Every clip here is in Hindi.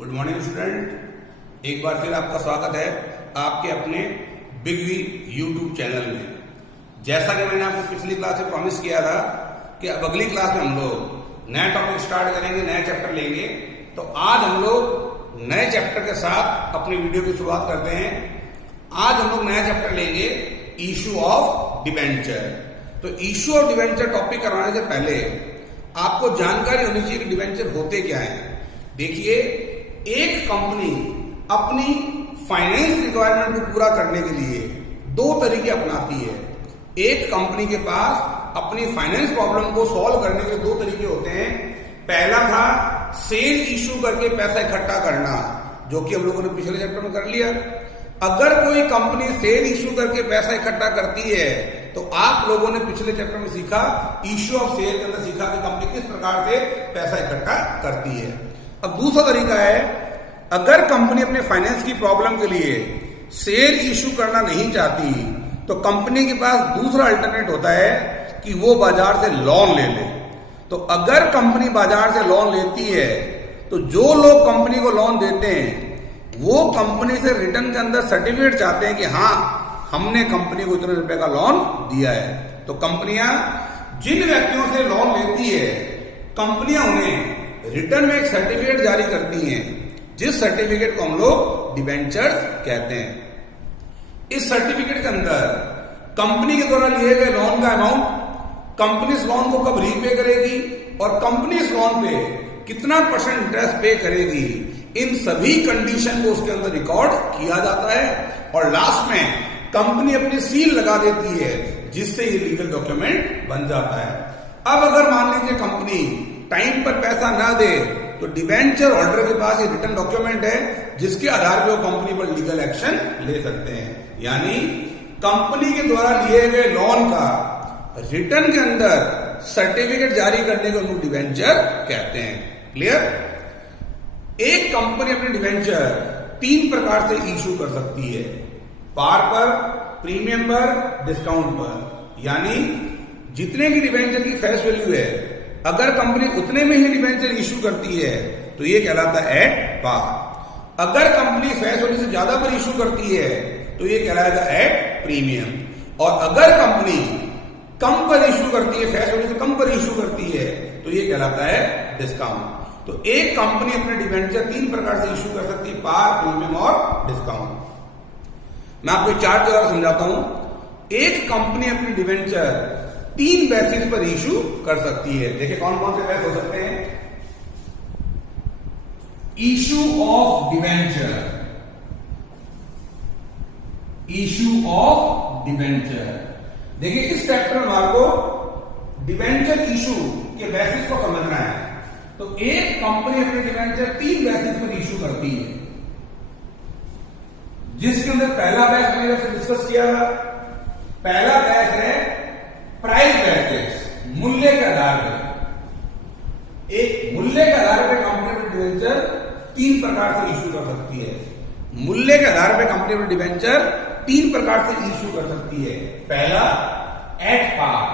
गुड मॉर्निंग स्टूडेंट, एक बार फिर आपका स्वागत है आपके अपने बिग वी यूट्यूब चैनल में। जैसा कि मैंने आपको पिछली क्लास में प्रॉमिस किया था कि अब अगली क्लास में हम लोग नया टॉपिक स्टार्ट करेंगे, नया चैप्टर लेंगे। तो आज हम लोग नए चैप्टर के साथ अपनी वीडियो की शुरुआत करते हैं। आज हम लोग नया चैप्टर लेंगे, इशू ऑफ डिबेंचर। तो इशू ऑफ डिबेंचर टॉपिक करवाने से पहले आपको जानकारी होनी चाहिए कि डिबेंचर होते क्या है। देखिए, एक कंपनी अपनी फाइनेंस रिक्वायरमेंट को पूरा करने के लिए दो तरीके अपनाती है। एक कंपनी के पास अपनी फाइनेंस प्रॉब्लम को सॉल्व करने के दो तरीके होते हैं। पहला था सेल इशू करके पैसा इकट्ठा करना, जो कि हम लोगों ने पिछले चैप्टर में कर लिया। अगर कोई कंपनी सेल इशू करके पैसा इकट्ठा करती है तो आप लोगों ने पिछले चैप्टर में सीखा, इशू ऑफ सेल के अंदर सीखा कि कंपनी किस प्रकार से पैसा इकट्ठा करती है। अब दूसरा तरीका है, अगर कंपनी अपने फाइनेंस की प्रॉब्लम के लिए सेल इशू करना नहीं चाहती तो कंपनी के पास दूसरा अल्टरनेट होता है कि वो बाजार से लोन ले ले। तो अगर कंपनी बाजार से लोन लेती है तो जो लोग कंपनी को लोन देते हैं वो कंपनी से रिटर्न के अंदर सर्टिफिकेट चाहते हैं कि हाँ, हमने कंपनी को इतने रुपए का लोन दिया है। तो कंपनियां जिन व्यक्तियों से लोन लेती है, कंपनियां उन्हें रिटर्न में एक सर्टिफिकेट जारी करती हैं, जिस सर्टिफिकेट को हम लोग डिबेंचर्स कहते हैं। इस सर्टिफिकेट के अंदर कंपनी के द्वारा लिए गए लोन का अमाउंट, कंपनी इस लोन को कब रीपे करेगी और कंपनी इस लोन पे कितना % इंटरेस्ट पे करेगी, इन सभी कंडीशन को उसके अंदर रिकॉर्ड किया जाता है और लास्ट में कंपनी अपनी सील लगा देती है, जिससे ये लीगल डॉक्यूमेंट बन जाता है। अब अगर मान लीजिए कंपनी टाइम पर पैसा ना दे तो डिबेंचर होल्डर के पास ये रिटर्न डॉक्यूमेंट है, जिसके आधार पर वो कंपनी पर लीगल एक्शन ले सकते हैं। यानी कंपनी के द्वारा लिए गए लोन का रिटर्न के अंदर सर्टिफिकेट जारी करने को हम लोग डिबेंचर कहते हैं। क्लियर? एक कंपनी अपने डिबेंचर 3 प्रकार से इशू कर सकती है, पार पर, प्रीमियम पर, डिस्काउंट पर। यानी जितने की डिबेंचर की फेस वैल्यू है, अगर कंपनी उतने में ही डिबेंचर इशू करती है तो ये कहलाता है एट पार। अगर कंपनी फेस वैल्यू से ज्यादा पर इशू करती है तो ये कहलाएगा एट प्रीमियम। और अगर कंपनी कम पर इशू करती है, फेस वैल्यू से कम पर इशू करती है, तो ये कहलाता है डिस्काउंट। तो एक कंपनी अपने डिबेंचर 3 प्रकार से इशू कर सकती है, पार, प्रीमियम और डिस्काउंट। मैं आपको चार्ट के द्वारा समझाता हूं। एक कंपनी अपनी डिबेंचर 3 बेसिस पर इशू कर सकती है। देखिए कौन कौन से बेस हो सकते हैं। Issue of debenture, issue of debenture. देखिए इस चैप्टर में आपको डिबेंचर इशू के बेसिस को समझना है। तो एक कंपनी अपने डिबेंचर 3 बेसिस पर इशू करती है, जिसके अंदर पहला बेस मैंने आपसे डिस्कस किया था। पहला बेस है प्राइस बेसिस, मूल्य के आधार पर। एक मूल्य के आधार पर कंपनी अपने डिबेंचर 3 प्रकार से इशू कर सकती है। मूल्य के आधार पर कंपनी अपने डिबेंचर 3 प्रकार से इशू कर सकती है। पहला एट पार,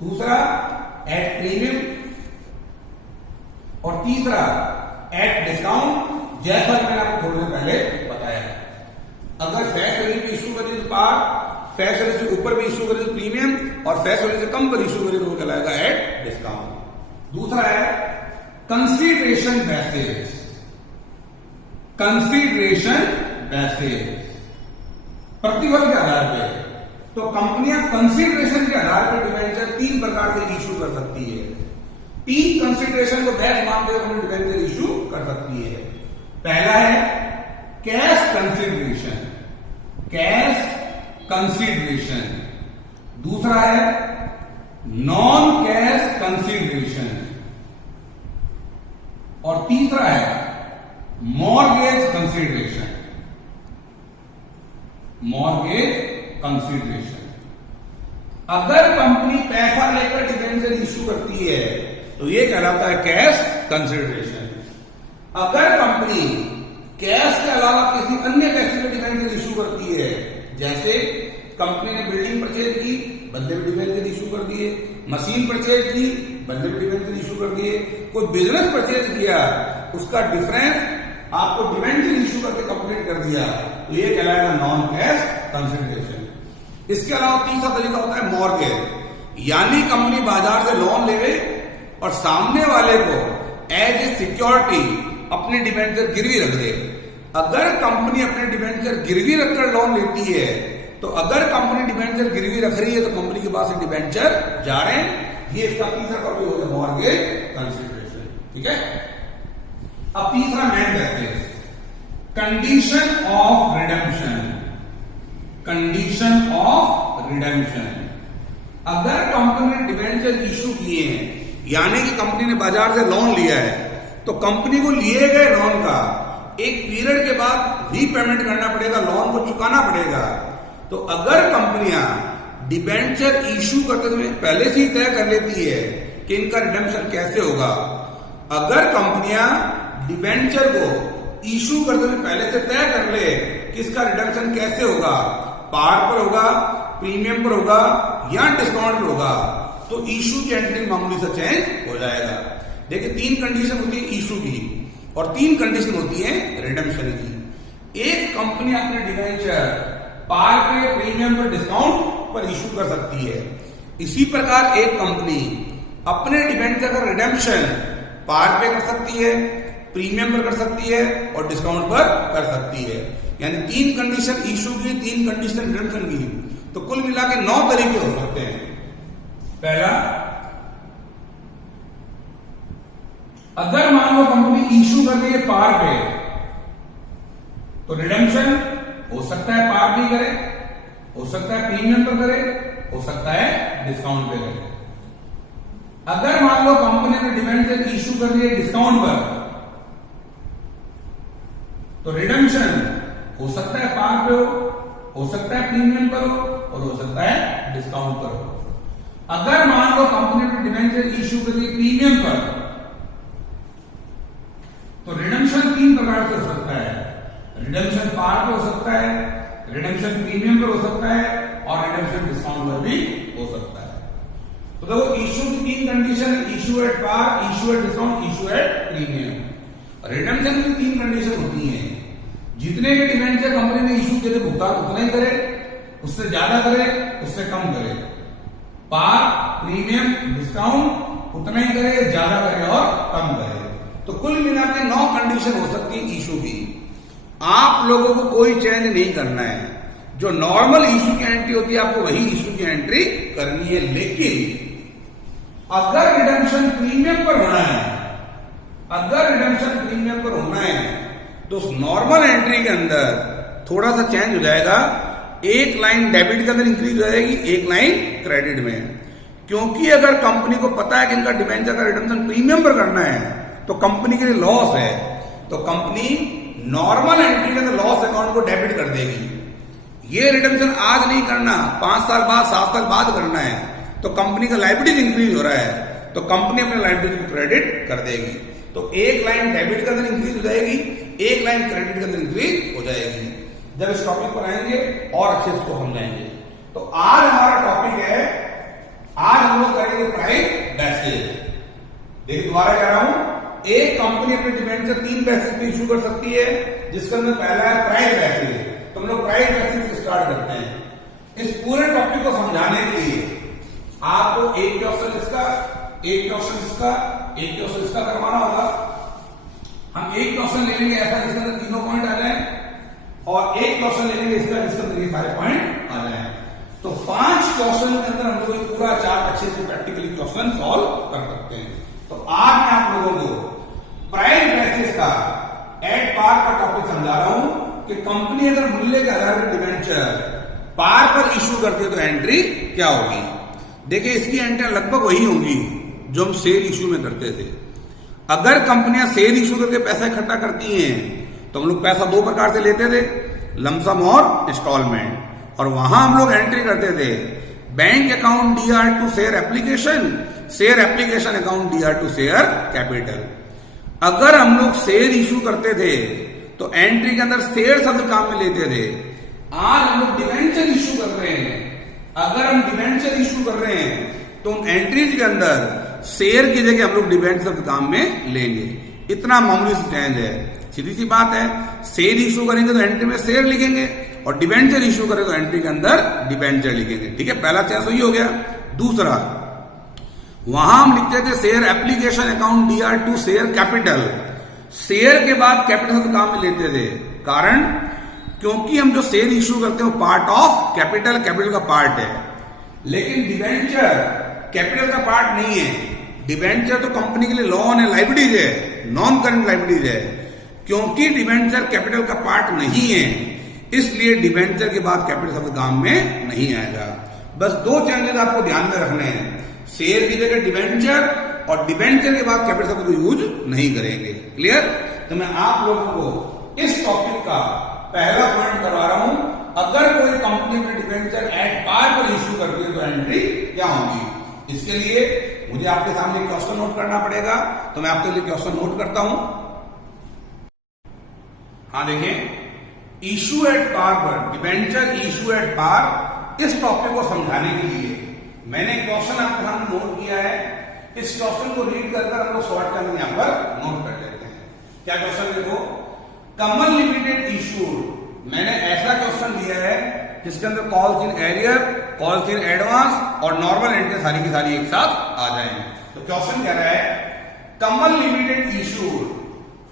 दूसरा एट प्रीमियम और तीसरा एट डिस्काउंट। जैसा कि मैंने आपको थोड़ी देर पहले बताया, अगर फेस वैल्यू पे इशू करें तो पार, फेस वैल्यू से ऊपर भी इशू करें तो प्रीमियम और फेस वैल्यू से कम पर इशू करें तो वो कहलाएगा एट डिस्काउंट। दूसरा है कंसीडरेशन बेसिस, कंसीडरेशन बेसिस, प्रतिफल के आधार पर। तो कंपनियां कंसीडरेशन के आधार पर डिबेंचर 3 प्रकार से इशू कर सकती है। 3 कंसीडरेशन को बेस मानते हुए डिबेंचर इशू कर सकती है। पहला है कैश कंसीडरेशन, कैश कंसीडरेशन। दूसरा है नॉन कैश कंसीडरेशन और तीसरा है मॉर्गेज कंसीडरेशन, मॉर्गेज कंसीडरेशन। अगर कंपनी पैसा लेकर डिबेंचर इशू करती है तो यह कहलाता है कैश कंसीडरेशन। अगर कंपनी कैश के अलावा किसी अन्य पैसे पर डिबेंचर इशू करती है, जैसे कंपनी ने बिल्डिंग परचेज की, बदले में डिबेंचर इशू कर दिए, मशीन परचेज की, बदले में डिबेंचर इशू कर दिए, कोई बिजनेस परचेज किया उसका डिफरेंस आपको डिवेंचर इश्यू करके कंप्लीट कर दिया, तो ये कहलाएगा नॉन कैश कंसिडरेशन। इसके अलावा तीसरा तरीका होता है मॉर्गेज, यानी कंपनी बाजार से लोन लेवे और सामने वाले को एज ए सिक्योरिटी अपने डिवेंचर गिरवी रख दे। अगर कंपनी अपने डिवेंचर गिरवी रखकर लोन लेती है, तो अगर कंपनी डिवेंचर गिरवी रख रही है तो कंपनी के पास डिवेंचर जा रहे हैं। ये इसका तीसरा टॉपिक होता है मॉर्गेज कंसिडरेशन। ठीक है, अब तीसरा मेन कहते हैं condition of redemption. Condition of redemption, अगर कंपनी ने डिवेंचर इश्यू किए हैं, यानी कि कंपनी ने बाजार से लोन लिया है, तो कंपनी को लिए गए लोन का एक पीरियड के बाद रीपेमेंट करना पड़ेगा, लोन को चुकाना पड़ेगा। तो अगर कंपनियां डिबेंचर इश्यू करते समय पहले से ही तय कर लेती है कि इनका रिडेम्पशन कैसे होगा, अगर कंपनियां डिबेंचर को इश्यू करते समय पहले से तय कर ले कि इसका रिडेम्पशन कैसे होगा, पार पर होगा, प्रीमियम पर होगा या डिस्काउंट पर होगा, तो इश्यू की एंट्री मामूली से चेंज हो जाएगा। देखिए, 3 कंडीशन होती है इश्यू की और 3 कंडीशन होती है रिडेम्पशन की। एक कंपनी अपने डिबेंचर पार पे, प्रीमियम पर, डिस्काउंट पर इश्यू कर सकती है। इसी प्रकार एक कंपनी अपने डिबेंचर का रिडेम्पशन पार पे कर सकती है, प्रीमियम पर कर सकती है और डिस्काउंट पर कर सकती है। यानी 3 कंडीशन इश्यू की, 3 कंडीशन रिडेम्पशन की, तो कुल मिला के 9 तरीके हो सकते हैं। पहला, अगर मान लो कंपनी इश्यू कर रही है पार पे, तो रिडेम्पशन हो सकता है पार भी करे, हो सकता है प्रीमियम पर करे, हो सकता है डिस्काउंट पे करे। अगर मान लो कंपनी ने डिबेंचर इश्यू कर रही है डिस्काउंट पर, तो रिडेम्पशन हो सकता है पार पे हो सकता है प्रीमियम पर हो और हो सकता है डिस्काउंट पर हो। अगर मान लो कंपनी ने डिबेंचर इश्यू कर रही है प्रीमियम पर, तो रिडेम्पशन 3 प्रकार से हो सकता है। रिडेम्पशन पार पे हो सकता है, रिडेम्पशन प्रीमियम पर हो सकता है और रिडेम्पशन डिस्काउंट पर भी हो सकता है। तो देखो, इश्यू की 3 condition, issue at par, issue at discount, issue at premium. Redemption की 3 कंडीशन होती हैं। जितने भी डिबेंचर कंपनी ने इश्यू किए थे भुगतान उतना ही करे, उससे ज्यादा करे, उससे कम करे। पार, प्रीमियम, डिस्काउंट उतना ही करे, ज्यादा करे और कम करे। तो कुल मिला के 9 कंडीशन हो सकती है इश्यू की। आप लोगों को कोई चेंज नहीं करना है, जो नॉर्मल इश्यू की एंट्री होती है आपको वही इश्यू की एंट्री करनी है। लेकिन अगर रिडेम्पशन प्रीमियम पर होना है, अगर रिडेम्पशन प्रीमियम पर होना है, तो उस नॉर्मल एंट्री के अंदर थोड़ा सा चेंज हो जाएगा। एक लाइन डेबिट के अंदर इंक्रीज हो जाएगी, एक लाइन क्रेडिट में। क्योंकि अगर कंपनी को पता है कि इनका डिबेंचर का रिडेम्पशन प्रीमियम पर करना है, तो कंपनी के लिए लॉस है, तो कंपनी नॉर्मल एंट्री के अंदर लॉस अकाउंट को डेबिट कर देगी। ये रिडेम्पशन आज नहीं करना, 5 साल बाद, 7 साल बाद करना है, तो कंपनी का लायबिलिटीज इंक्रीज हो रहा है, तो कंपनी अपने लायबिलिटीज को क्रेडिट कर देगी। तो एक लाइन डेबिट के अंदर इंक्रीज हो जाएगी, एक लाइन क्रेडिट के अंदर इंक्रीज हो जाएगी। जब इस टॉपिक पर आएंगे और अच्छे से समझाएंगे। तो आज हमारा टॉपिक है, आज हम लोग करेंगे प्राइस बेसिस। देखिए, दोबारा कह रहा हूं, एक कंपनी अपने डिबेंचर 3 बेसिस पे इश्यू कर सकती है, जिसके अंदर पहला है प्राइस बेसिस। तो हम लोग प्राइस बेसिस से स्टार्ट करते हैं। इस पूरे टॉपिक को समझाने के लिए आपको एक क्वेश्चन इसका, एक क्वेश्चन इसका, एक क्वेश्चन इसका करवाना होगा। हम एक क्वेश्चन ले लेंगे ऐसा जिसके अंदर तीनों पॉइंट आ जाए, और एक क्वेश्चन ले लेंगे इसका जिसके अंदर ये सारे पॉइंट आ जाए। तो 5 क्वेश्चन के अंदर हम लोग पूरा 4 अच्छे से प्रैक्टिकली क्वेश्चन सॉल्व कर सकते हैं। तो आज मैं आप लोगों को प्राइस बेसिस का एट पार का टॉपिक समझा रहा हूं कि कंपनी अगर मूल्य के आधार पर डिबेंचर पार पर इश्यू करती है तो एंट्री क्या होगी। देखिए, इसकी एंट्री लगभग वही होंगी जो हम शेयर इश्यू में करते थे। अगर कंपनियां शेयर इश्यू करके पैसा इकट्ठा करती हैं, तो हम लोग पैसा 2 प्रकार से लेते थे, लमसम और इंस्टॉलमेंट। और वहां हम लोग एंट्री करते थे bank account DR to share application, share application account DR to share capital. अगर हम लोग शेयर इश्यू करते थे तो एंट्री के अंदर शेयर शब्द काम में लेते थे। आज हम लोग डिबेंचर इश्यू कर रहे हैं, अगर हम डिबेंचर इश्यू कर रहे हैं तो उन एंट्रीज के अंदर शेयर की जगह हम लोग डिबेंचर शब्द काम में लेंगे। इतना मामूली सी चेंज है। सीधी सी बात है, शेयर इशू करेंगे तो एंट्री में शेयर लिखेंगे और डिबेंचर इशू करेंगे तो एंट्री के अंदर डिबेंचर लिखेंगे। ठीक है, पहला चेंज सही हो गया। दूसरा, वहां हम लिखते थे share application account DR to share capital, share के बाद कैपिटल शब्द काम में लेते थे। कारण, क्योंकि हम जो शेयर इशू करते हैं वो पार्ट ऑफ कैपिटल, कैपिटल का पार्ट है। लेकिन डिबेंचर कैपिटल का पार्ट नहीं है। डिबेंचर तो कंपनी के लिए लोन है, लाइबिलिटीज है, नॉन करंट लाइबिलिटीज है। क्योंकि डिबेंचर कैपिटल का पार्ट नहीं है, इसलिए डिबेंचर के बाद कैपिटल शब्द काम में नहीं आएगा। बस दो चेंजेस आपको ध्यान में रखने हैं, शेयर की जगह डिबेंचर और डिबेंचर के बाद कैपिटल शब्द को यूज नहीं करेंगे। क्लियर? तो मैं आप लोगों को इस टॉपिक का पहला पॉइंट करवा रहा हूं, अगर कोई कंपनी में डिबेंचर एट पार पर इश्यू करती है तो एंट्री क्या होगी। इसके लिए मुझे आपके सामने क्वेश्चन नोट करना पड़ेगा, तो मैं आपके लिए क्वेश्चन नोट करता हूं। हाँ देखें, इशू एट पार पर, डिबेंचर इशू एट पार, इस टॉपिक को समझाने के लिए मैंने क्वेश्चन आपके सामने नोट किया है। इस क्वेश्चन को रीड कर हम लोग शॉर्टकट में यहां पर नोट कर लेते हैं। क्या क्वेश्चन देखो, कमल लिमिटेड इशूड, मैंने ऐसा क्वेश्चन दिया है जिसके अंदर calls in arrear, calls in advance और नॉर्मल एंट्री सारी की सारी एक साथ आ जाएंगे। तो क्वेश्चन कह रहा है, Kamal limited issued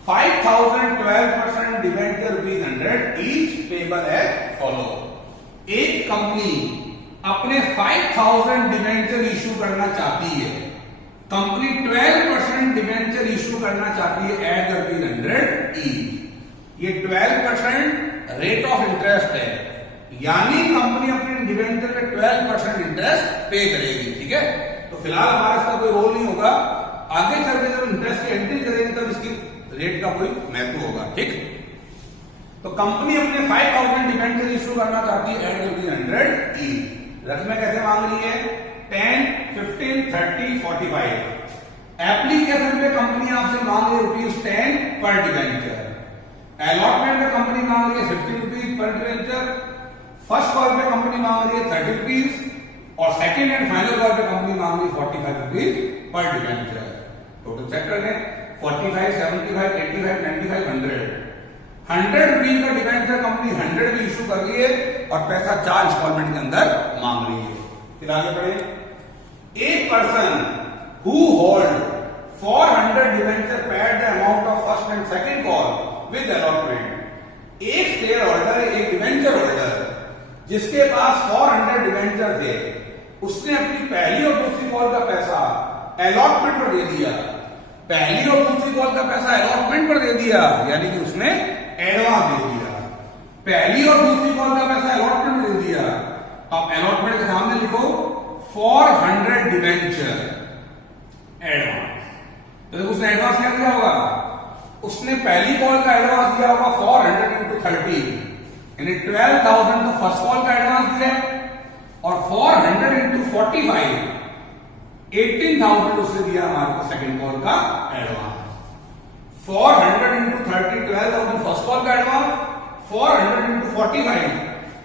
5012% debenture ₹100 each payable as follow. एक कंपनी अपने 5000 डिबेंचर इशू करना चाहती है, कंपनी 12% डिबेंचर इशू करना चाहती है एट ₹100 ईच। ये 12% रेट ऑफ इंटरेस्ट है, यानी कंपनी अपने डिबेंचर में 12% इंटरेस्ट पे करेगी। ठीक है, तो फिलहाल हमारा इसका कोई रोल नहीं होगा, आगे चल के जब इंटरेस्ट की एंट्री करेंगे तब इसकी रेट का कोई महत्व होगा। ठीक, तो कंपनी अपने 5000 डिबेंचर इशू करना चाहती है एट ₹100 ईच। रकमें कैसे मांग रही है, 10, 15, 30, 45। एप्लीकेशन पे कंपनी आपसे मांग रही है ₹10 पर डिबेंचर। अलॉटमेंट में कंपनी मांग रही है ₹50 पर डिबेंचर। फर्स्ट कॉल पे कंपनी मांग रही है ₹30 और सेकंड एंड फाइनल कॉल पे कंपनी मांग रही है ₹45 पर डिबेंचर। टोटल चेक कर लें, 45, 75, 85, 95, 100 का डिबेंचर कंपनी 100 भी इशू कर रही है और पैसा 4 इंस्टॉलमेंट के अंदर मांग रही है। फिर आगे बढ़े, एक person who hold 400 debenture paid the amount of first and second call with allotment. एक शेयर होल्डर, एक डिबेंचर होल्डर जिसके पास 400 डिबेंचर थे, उसने अपनी पहली और दूसरी कॉल का पैसा अलॉटमेंट पर दे दिया। पहली और दूसरी कॉल का पैसा अलॉटमेंट पर दे दिया, यानी कि उसने एडवांस दे दिया। पहली और दूसरी कॉल का पैसा अलॉटमेंट दे दिया। अब अलॉटमेंट के सामने लिखो 400 डिबेंचर एडवांस। तो उसने एडवांस क्या दिया होगा, उसने पहली कॉल का एडवांस दिया होगा 400 into 30, यानी 12,000 तो फर्स्ट कॉल का एडवांस दिया और 400 into 45, 18,000 उसने दिया हमारे को सेकंड कॉल का एडवांस। 400 into 30, 12,000 फर्स्ट कॉल का एडवांस, 400 into 45,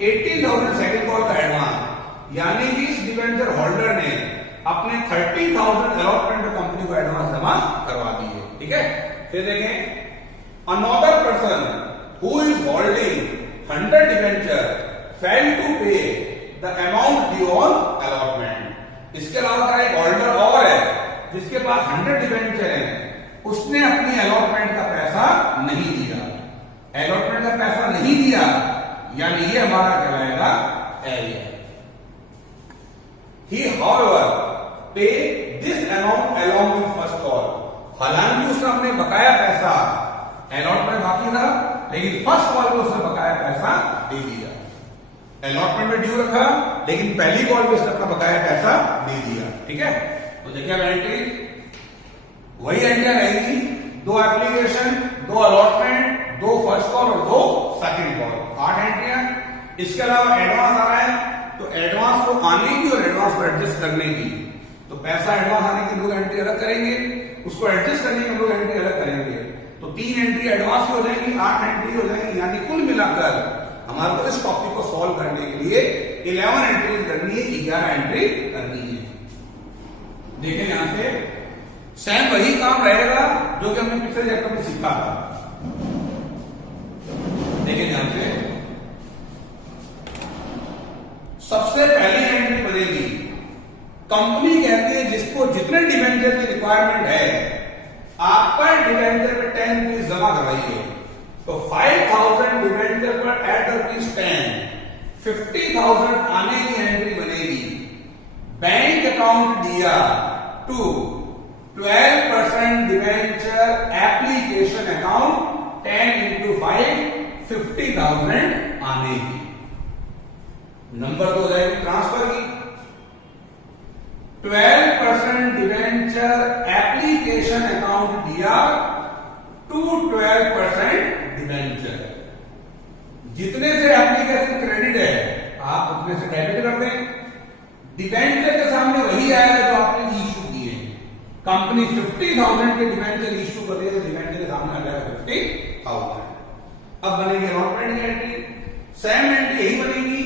18,000 सेकंड कॉल का एडवांस। यानी कि इस डिबेंचर होल्डर ने अपने 30,000 अलॉटमेंट कंपनी को एडवांस जमा करवा दी है। ठीक है, फिर देखें, another person who is holding 100 debenture failed to pay the amount due on allotment। इसके अलावा एक होल्डर और है जिसके पास 100 डिबेंचर है, उसने अपनी अलॉटमेंट का पैसा नहीं दिया। अलॉटमेंट का पैसा नहीं दिया, यानी ये हमारा कहलाएगा arrear. He however pay this amount along with first call। हालांकि उसने अपने बकाया पैसा, अलॉटमेंट बाकी था लेकिन फर्स्ट कॉल में उसने बकाया पैसा दे दिया। अलॉटमेंट में ड्यू रखा लेकिन पहली कॉल में उसने अपना बकाया पैसा दे दिया। ठीक है, तो देखिए एंट्री वही एंट्री रहेगी, 2 एप्लीकेशन, 2 अलॉटमेंट, 2 फर्स्ट कॉल और 2 सेकंड कॉल, 8 एंट्रियां। इसके अलावा एडवांस आ रहा है, तो एडवांस को आने की और एडवांस को एडजस्ट करने की, तो पैसा एडवांस आने की लोग एंट्री अलग करेंगे, उसको एडजस्ट करने की लोग एंट्री अलग करेंगे। तो 3 एंट्री एडवांस हो जाएंगी, 8 एंट्री हो जाएंगी, यानी कुल मिलाकर हमारे को इस टॉपिक को सॉल्व करने के लिए 11 एंट्री करनी है, 11 एंट्री करनी है। देखें यहां से सेम वही काम रहेगा जो कि हमने पिछले चैप्टर में सीखा था। देखिए ध्यान से, सबसे पहली एंट्री बनेगी, कंपनी कहती है जिसको जितने डिवेंचर की रिक्वायरमेंट है आप पर डिवेंचर पे 10 रुपीज जमा करवाइए। तो 5000 डिवेंचर पर एट रुपीज 10, 50,000 आने की एंट्री बनेगी। बैंक अकाउंट दिया to 12% debenture application account 10 into 5, 50,000 आने की। नंबर 2 हो जाएगी ट्रांसफर की। 12% डिवेंचर एप्लीकेशन अकाउंट दिया टू 12% डिवेंचर। जितने से एप्लीकेशन क्रेडिट है आप उतने से डेबिट कर दें। डिवेंचर के सामने वही आएगा जो आपने इशू किए। कंपनी 50,000 के डिवेंचर इशू कर दिए तो डिवेंचर के सामने आ जाएगा 50,000। अब बनेगी अलॉटमेंट की एंट्री। सेम एंट्री यही बनेगी,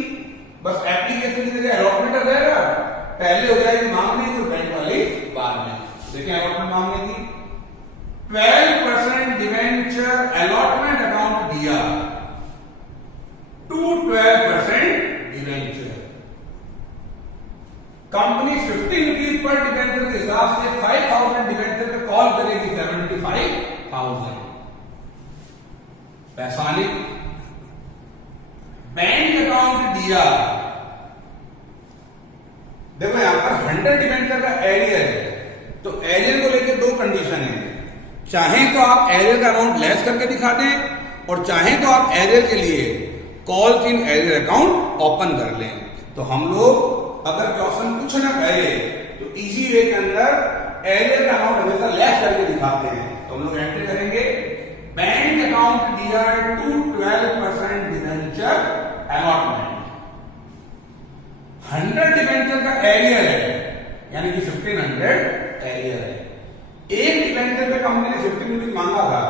बस एप्लीकेशन की जगह अलॉटमेंट आ जाएगा। पहले हो जाएगी मांगने की, बैंक वाली बाद में। देखिए अलॉटमेंट मांगने की, 12% डिवेंचर अलॉटमेंट अकाउंट दिया टू 12% डिवेंचर। कंपनी 50 रुपीज पर डिवेंचर के हिसाब से 5,000 डिवेंचर पे कॉल करेगी 75,000 पैसा आने। बैंक अकाउंट दिया, देखो यहां पर 100 डिवेंचर का एरियर है, तो एरियर को लेकर दो कंडीशन है। चाहे तो आप एरियर का अमाउंट लेस करके दिखा दें और चाहे तो आप एरियर के लिए call in arrear account open कर लें। तो हम लोग अगर क्वेश्चन कुछ ना कहे तो इजी वे के अंदर एरियर का अमाउंट हमेशा लेस करके दिखाते हैं। तो हम लोग एंट्री करेंगे, बैंक अकाउंट दिया टू 12% डिवेंचर अलॉटमेंट। 100 डिवेंचर का एरियर है, यानी कि 1500 एरियर है। एक डिवेंचर पे कंपनी ने 50 रुपीज मांगा था,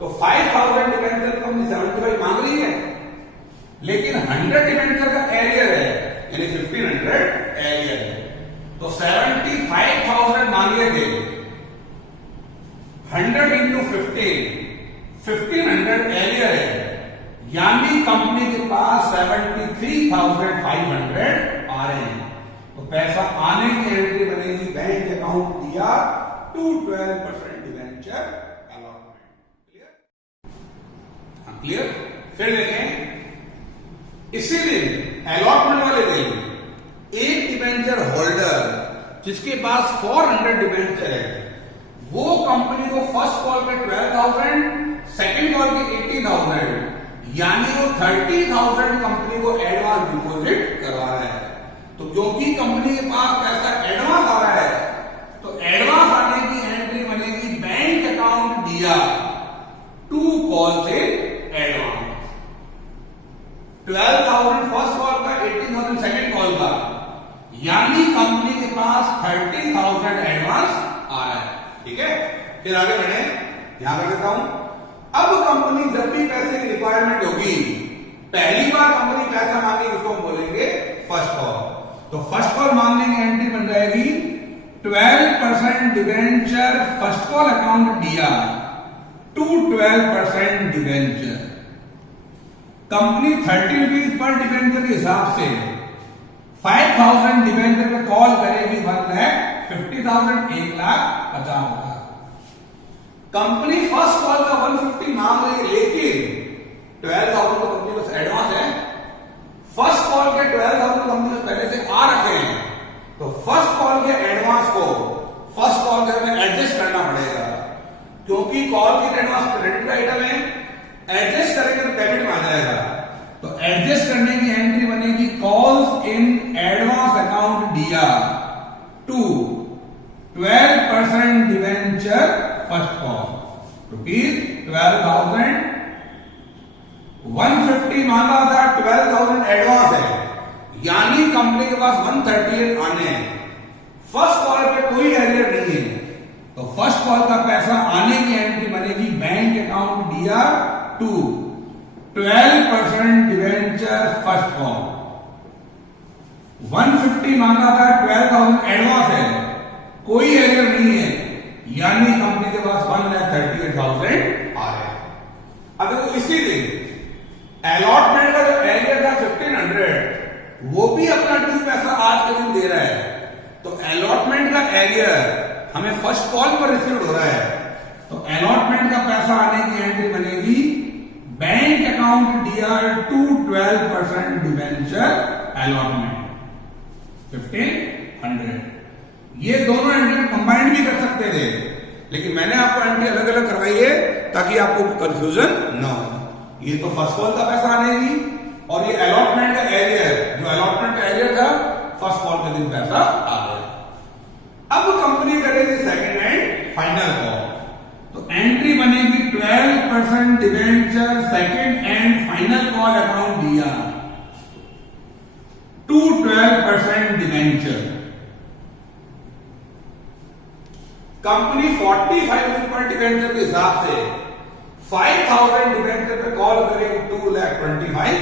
तो 5,000 डिवेंचर कंपनी 75 मांग रही है, लेकिन 100 डिवेंचर का एरियर है, यानी 1500 एरियर है। तो 75,000 मांगे थे, 100 into 1500 एरियर है, यानी कंपनी के पास 73,500 आ रहे हैं। तो पैसा आने की एंट्री बनेगी, बैंक अकाउंट दिया टू 12% डिवेंचर अलॉटमेंट। क्लियर? हाँ क्लियर। फिर देखें, इसी दिन अलॉटमेंट वाले दिन एक डिवेंचर होल्डर जिसके पास 400 डिवेंचर है, वो कंपनी को फर्स्ट कॉल पे 12,000, सेकंड कॉल पे 18,000, यानी वो 30,000 कंपनी को एडवांस डिपॉजिट करवा रहा है। तो क्योंकि कंपनी के पास पैसा एडवांस आ रहा है, तो एडवांस आने की एंट्री बनेगी, बैंक अकाउंट दिया टू कॉल से एडवांस। 12,000 फर्स्ट कॉल का, 18,000 सेकंड कॉल का, यानी कंपनी के पास 30,000 एडवांस आ रहा है। ठीक है, फिर आगे बढ़े, ध्यान रख देता हूं। अब कंपनी जब भी पैसे की रिक्वायरमेंट होगी, पहली बार कंपनी पैसा मांगेगी, उसको हम बोलेंगे फर्स्ट कॉल। तो फर्स्ट कॉल मांगने की एंट्री बन जाएगी, 12% डिवेंचर फर्स्ट कॉल अकाउंट दिया टू 12% डिवेंचर। कंपनी 30 रुपीज पर डिवेंचर के हिसाब से 5,000 डिवेंचर पे कॉल करेगी, 1,50,000, 1,50,000। कंपनी फर्स्ट कॉल का 150 मांग रही है, लेकिन 12,000 तो कंपनी बस एडवांस है। फर्स्ट कॉल के 12,000 कंपनी पहले से आ रखे हैं, तो फर्स्ट कॉल के एडवांस को फर्स्ट कॉल के हमें एडजस्ट करना पड़ेगा, क्योंकि कॉल की एडवांस क्रेडिट का आइटम है, एडजस्ट करेंगे तो डेबिट में आ जाएगा। तो एडजस्ट करने की एंट्री बनेगी, कॉल्स इन एडवांस अकाउंट दिया to 12% debenture first call, rupees 12,000, 150 मांगा था, 12,000 एडवांस है, यानी कंपनी के पास 138 आने हैं। फर्स्ट कॉल पे कोई एरियर नहीं है, तो फर्स्ट कॉल का पैसा आने की एंट्री बनेगी, बैंक अकाउंट दिया टू 12% डिवेंचर फर्स्ट कॉल, 150 मांगा था, 12,000 एडवांस है, कोई एरियर नहीं है, यानी कंपनी के पास 1,30,000 तो अलॉटमेंट का पैसा आने की एंट्री बनेगी bank account DR to 12% debenture allotment 1500। ये दोनों एंट्री कंबाइंड भी कर सकते थे, लेकिन मैंने आपको एंट्री अलग अलग करवाई है ताकि आपको कंफ्यूजन ना हो। ये तो फर्स्ट कॉल का पैसा आनेगी और ये अलॉटमेंट का एरियर, जो अलॉटमेंट का एरियर था फर्स्ट कॉल के दिन पैसा आ गया। अब कंपनी करेगी सेकंड एंड फाइनल कॉल, तो एंट्री बनेगी 12% debenture second and final call account दिया टू 12% डिवेंचर। कंपनी 45 पर डिवेंचर के हिसाब से 5000 डिवेंचर पे कॉल करेगी 2,25,000।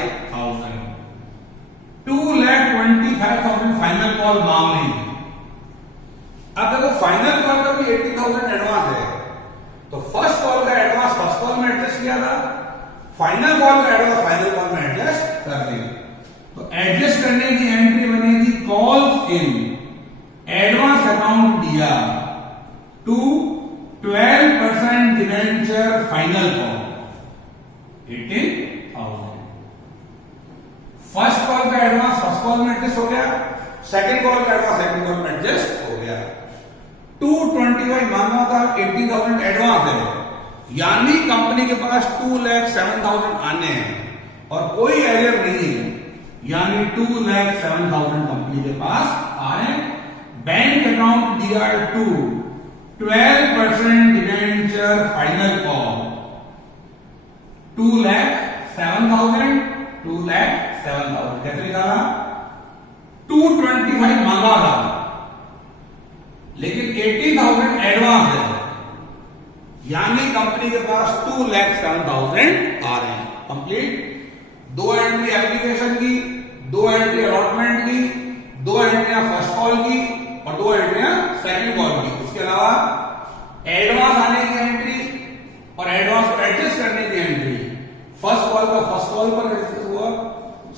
2,25,000 फाइनल कॉल मांग लेंगे। अब देखो फाइनल कॉल का भी 80,000 एडवांस है, तो फर्स्ट कॉल का एडवांस फर्स्ट कॉल में एडजस्ट किया था, फाइनल कॉल का एडवांस फाइनल कॉल में एडजस्ट कर देंगे। तो एडजस्ट करने की एंट्री बनेगी कॉल्स इन एडवांस अकाउंट दिया to 12% debenture final call 18,000। First call का एडवांस फर्स्ट कॉल में एडजस्ट हो गया, सेकंड कॉल का एडवांस सेकंड कॉल में एडजस्ट हो गया। 225 मांगा था, 80,000 एडवांस है, यानी कंपनी के पास 2,07,000 आने हैं और कोई एरियर नहीं है, यानी 2,07,000 कंपनी के पास आए। Bank account DR to 12% debenture final call 2,07,000 2,07,000 कैसे निकाला? 225 मांगा था, लेकिन 80,000 एडवांस है, यानी कंपनी के पास 2,07,000 आ रहे हैं। कंप्लीट। 2 एंट्री एप्लीकेशन की, 2 एंट्री अलॉटमेंट की, 2 एंट्रियां फर्स्ट कॉल की और 2 एंट्रियां सेकंड कॉल की। इसके अलावा एडवांस आने की एंट्री और एडवांस को एडजस्ट करने की एंट्री। फर्स्ट कॉल का फर्स्ट कॉल पर एडजस्ट हुआ,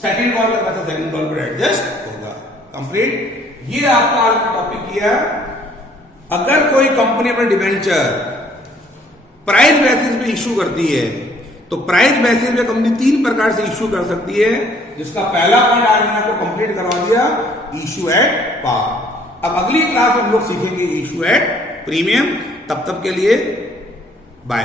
सेकंड कॉल का पैसा सेकंड कॉल पर एडजस्ट होगा। कंप्लीट। ये आपका आज का टॉपिक किया। अगर कोई कंपनी अपना डिवेंचर प्राइस बेसिस पे इश्यू करती है, तो प्राइस बेसिस पे कंपनी 3 प्रकार से इश्यू कर सकती है, जिसका पहला पॉइंट आज मैंने आपको कंप्लीट करवा दिया, इश्यू एट पार। अब अगली क्लास में हम लोग सीखेंगे इश्यू एट प्रीमियम। तब तक के लिए बाय।